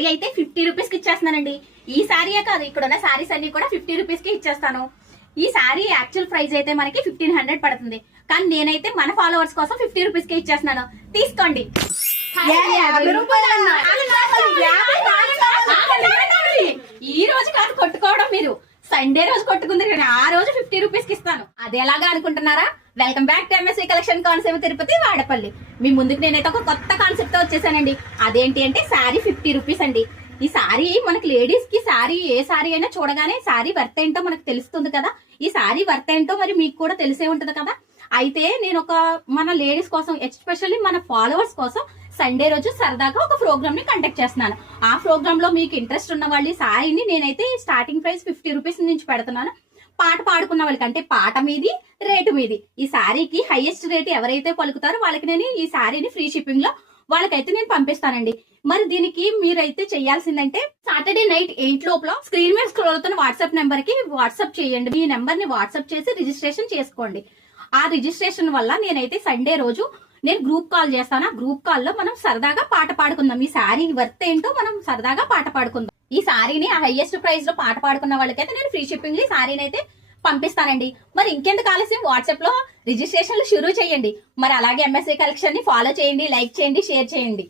శారీ అయితే 50 రూపీస్ కి ఇచ్చేస్తున్నానండి. ఈ శారీయే కాదు, ఇక్కడ ఉన్న శారీస్ అన్ని కూడా 50 రూపీస్ కి ఇచ్చేస్తాను. ఈ శారీ యాక్చువల్ ప్రైస్ అయితే మనకి 1500 పడుతుంది, కానీ నేనైతే మన ఫాలోవర్స్ కోసం 50 రూపీస్ కి ఇచ్చేస్తున్నాను. తీసుకోండి. ఈ రోజు కాదు కొట్టుకోవడం, మీరు సండే రోజు కొట్టుకుంది కానీ ఆ రోజు 50 రూపీస్ కి ఇస్తాను. అది ఎలాగా అనుకుంటున్నారా? Welcome back to MSV collection concept Tirupati Vadapalli. మీ ముందుకు నేనైతే ఒక కొత్త కాన్సెప్ట్ తో వచ్చేసానండి. అదేంటి అంటే శారీ 50 రూపీస్ అండి. ఈ శారీ మనకి లేడీస్ కి శారీ ఏ శారీ అయినా చూడగానే శారీ వర్త్ ఏంటో మనకు తెలుస్తుంది కదా. ఈ శారీ వర్త్ ఏంటో మరి మీకు కూడా తెలిసే ఉంటది కదా. అయితే నేను ఒక మన లేడీస్ కోసం, ఎస్పెషల్లీ మన ఫాలోవర్స్ కోసం సండే రోజు సరదాగా ఒక ప్రోగ్రామ్ ని కండక్ట్ చేస్తున్నాను. ఆ ప్రోగ్రామ్ లో మీకు ఇంట్రెస్ట్ ఉన్న వాళ్ళు శారీని నేనైతే స్టార్టింగ్ ప్రైస్ 50 రూపీస్ నుంచి పెడుతున్నాను. పాట పాడుకున్న వాళ్ళకి, అంటే పాట మీది రేటు మీది, ఈ శారీకి హైయెస్ట్ రేట్ ఎవరైతే పలుకుతారో వాళ్ళకి నేను ఈ శారీని ఫ్రీ షిప్పింగ్ లో వాళ్ళకైతే నేను పంపిస్తానండి. మరి దీనికి మీరైతే చేయాల్సిందంటే సాటర్డే నైట్ 8 లోపల స్క్రీన్ మీద స్క్రోల్ అవుతున్న వాట్సాప్ నెంబర్ కి వాట్సాప్ చేయండి. ఈ నెంబర్ ని వాట్సాప్ చేసి రిజిస్ట్రేషన్ చేసుకోండి. ఆ రిజిస్ట్రేషన్ వల్ల నేనైతే సండే రోజు నేను గ్రూప్ కాల్ చేస్తాను. ఆ గ్రూప్ కాల్ లో మనం సరదాగా పాట పాడుకుందాం. ఈ శారీ వర్త్ ఏంటో మనం సరదాగా పాట పాడుకుందాం. ఈ శారీని ఆ హైయెస్ట్ ప్రైస్ లో పాట పాడుకున్న వాళ్ళకైతే నేను ఫ్రీ షిప్పింగ్ ఈ శారీని అయితే పంపిస్తానండి. మరి ఇంకెందుకు ఆలస్యం, వాట్సాప్ లో రిజిస్ట్రేషన్లు షురూ చేయండి. మరి అలాగే ఎంఎస్వి కలెక్షన్ ని ఫాలో చేయండి, లైక్ చేయండి, షేర్ చేయండి.